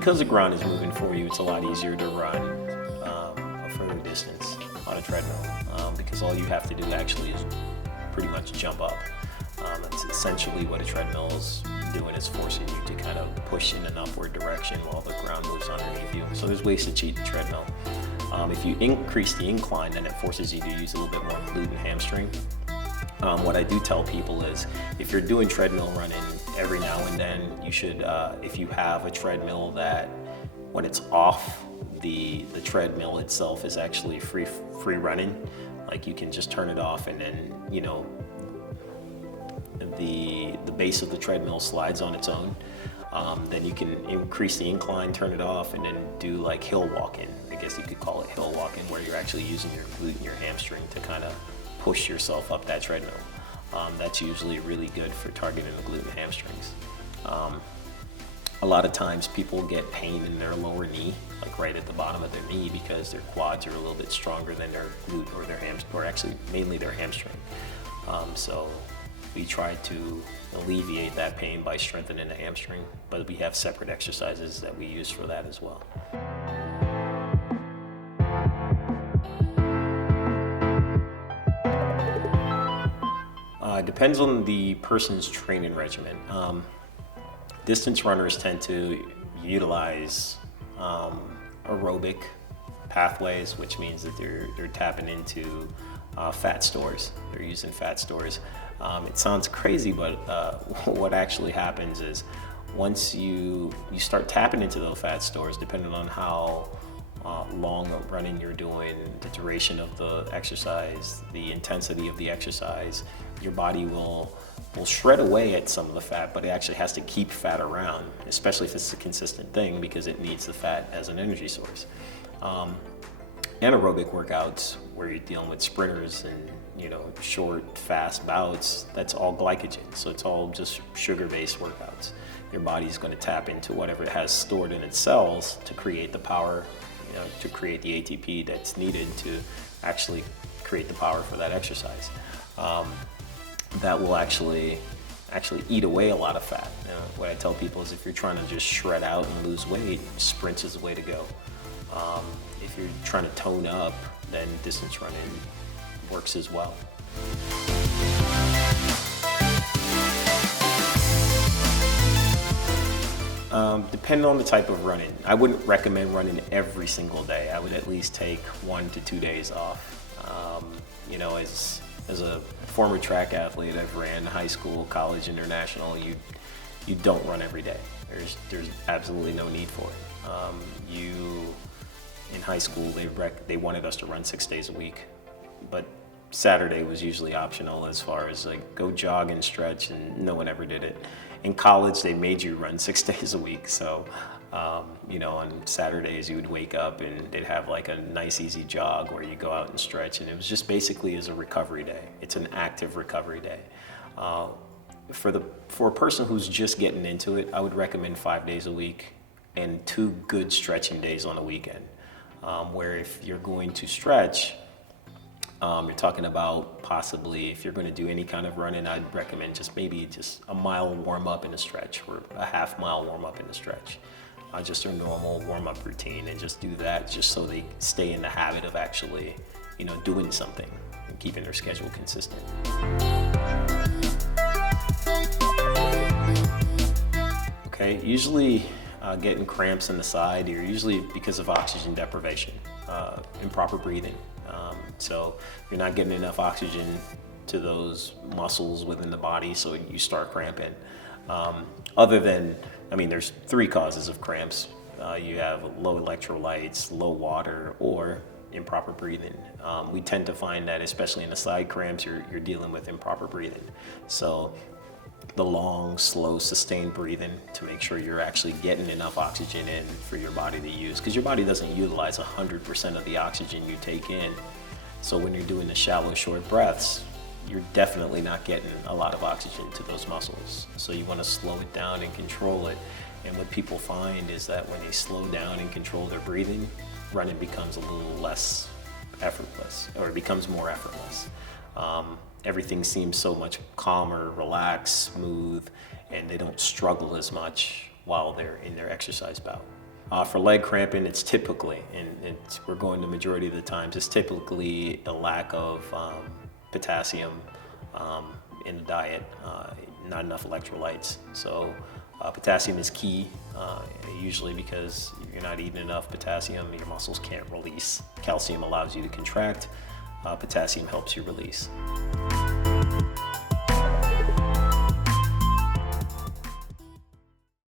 because the ground is moving for you, it's a lot easier to run a further distance on a treadmill because all you have to do actually is pretty much jump up. That's essentially what a treadmill is doing, is forcing you to kind of push in an upward direction while the ground moves underneath you. So there's ways to cheat the treadmill. If you increase the incline, then it forces you to use a little bit more glute and hamstring. What I do tell people is, if you're doing treadmill running every now and then, you should, if you have a treadmill that when it's off, the treadmill itself is actually free running, like you can just turn it off and then, you know, the base of the treadmill slides on its own. Then you can increase the incline, turn it off, and then do like hill walking. I guess you could call it hill walking, where you're actually using your glute and your hamstring to kind of push yourself up that treadmill. That's usually really good for targeting the glute and hamstrings. A lot of times people get pain in their lower knee, like right at the bottom of their knee, because their quads are a little bit stronger than their glute or their or actually mainly their hamstring. So we try to alleviate that pain by strengthening the hamstring, but we have separate exercises that we use for that as well. It depends on the person's training regimen. Distance runners tend to utilize aerobic pathways, which means that they're tapping into fat stores. They're using fat stores. It sounds crazy, but what actually happens is, once you start tapping into those fat stores, depending on how long of running you're doing, the duration of the exercise, the intensity of the exercise, your body will shred away at some of the fat, but it actually has to keep fat around, especially if it's a consistent thing, because it needs the fat as an energy source. Anaerobic workouts, where you're dealing with sprinters and, you know, short, fast bouts, that's all glycogen. So it's all just sugar-based workouts. Your body's going to tap into whatever it has stored in its cells to create the power, you know, to create the ATP that's needed to actually create the power for that exercise. That will actually eat away a lot of fat. What I tell people is, if you're trying to just shred out and lose weight, sprints is the way to go. If you're trying to tone up, then distance running works as well. Depending on the type of running, I wouldn't recommend running every single day. I would at least take 1 to 2 days off. You know, as a former track athlete, I've ran high school, college, international. You don't run every day. There's absolutely no need for it. In high school, they wanted us to run 6 days a week, but Saturday was usually optional, as far as like go jog and stretch, and no one ever did it. In college, they made you run 6 days a week. So, you know, on Saturdays you would wake up and they'd have like a nice easy jog where you go out and stretch, and it was just basically as a recovery day. It's an active recovery day. For a person who's just getting into it, I would recommend 5 days a week and 2 good stretching days on the weekend. Where if you're going to stretch, you're talking about possibly, if you're going to do any kind of running, I'd recommend just a mile warm up in a stretch, or a half mile warm up in a stretch. Just a normal warm up routine, and just do that just so they stay in the habit of actually, you know, doing something and keeping their schedule consistent. Okay, usually getting cramps in the side, you're usually because of oxygen deprivation, improper breathing. So you're not getting enough oxygen to those muscles within the body, so you start cramping. There's 3 causes of cramps. You have low electrolytes, low water, or improper breathing. We tend to find that, especially in the side cramps, you're dealing with improper breathing. So the long, slow, sustained breathing to make sure you're actually getting enough oxygen in for your body to use, because your body doesn't utilize 100% of the oxygen you take in. So when you're doing the shallow, short breaths, you're definitely not getting a lot of oxygen to those muscles. So you want to slow it down and control it. And what people find is that when they slow down and control their breathing, running becomes a little less effortless, or it becomes more effortless. Everything seems so much calmer, relaxed, smooth, and they don't struggle as much while they're in their exercise bout. For leg cramping, it's typically, and we're going the majority of the times, it's typically a lack of potassium in the diet, not enough electrolytes. So potassium is key, usually because you're not eating enough potassium, your muscles can't release. Calcium allows you to contract, potassium helps you release.